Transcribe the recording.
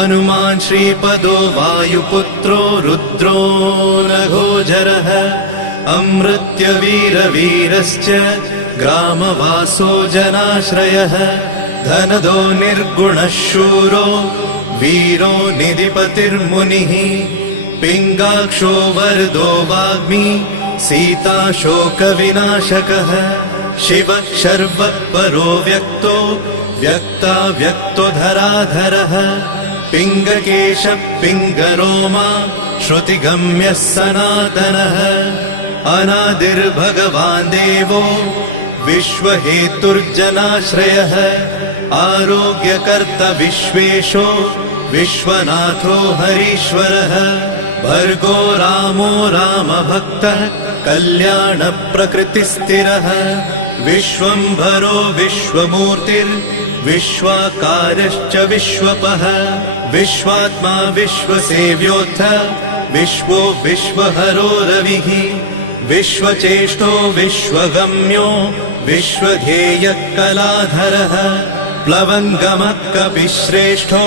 हनुमान् श्रीपदो वायुपुत्रो रुद्रो नघोजरः अमृत्यवीरवीरश्च ग्रामवासो जनाश्रयः धनदो निर्गुणः शूरो वीरो निधिपतिर्मुनिः पिङ्गाक्षो वरदो वाग्मी सीताशोकविनाशकः शिवः शर्वपरो व्यक्तो व्यक्ताव्यक्तो धराधरः पिङ्गकेशः पिङ्गरोमा श्रुतिगम्यः सनातनः अनादिर्भगवान् देवो विश्वहेतुर्जनाश्रयः आरोग्यकर्ता विश्वेशो विश्वनाथो हरीश्वरः भर्गो रामो रामभक्तः कल्याणप्रकृतिस्थिरः विश्वम्भरो विश्वमूर्तिर्विश्वाकारश्च विश्वपः विश्वात्मा विश्वसेव्योऽथ विश्वो विश्वहरो रविः विश्वचेष्टो विश्वगम्यो विश्वध्येयः कलाधरः प्लवङ्गमः कपिश्रेष्ठो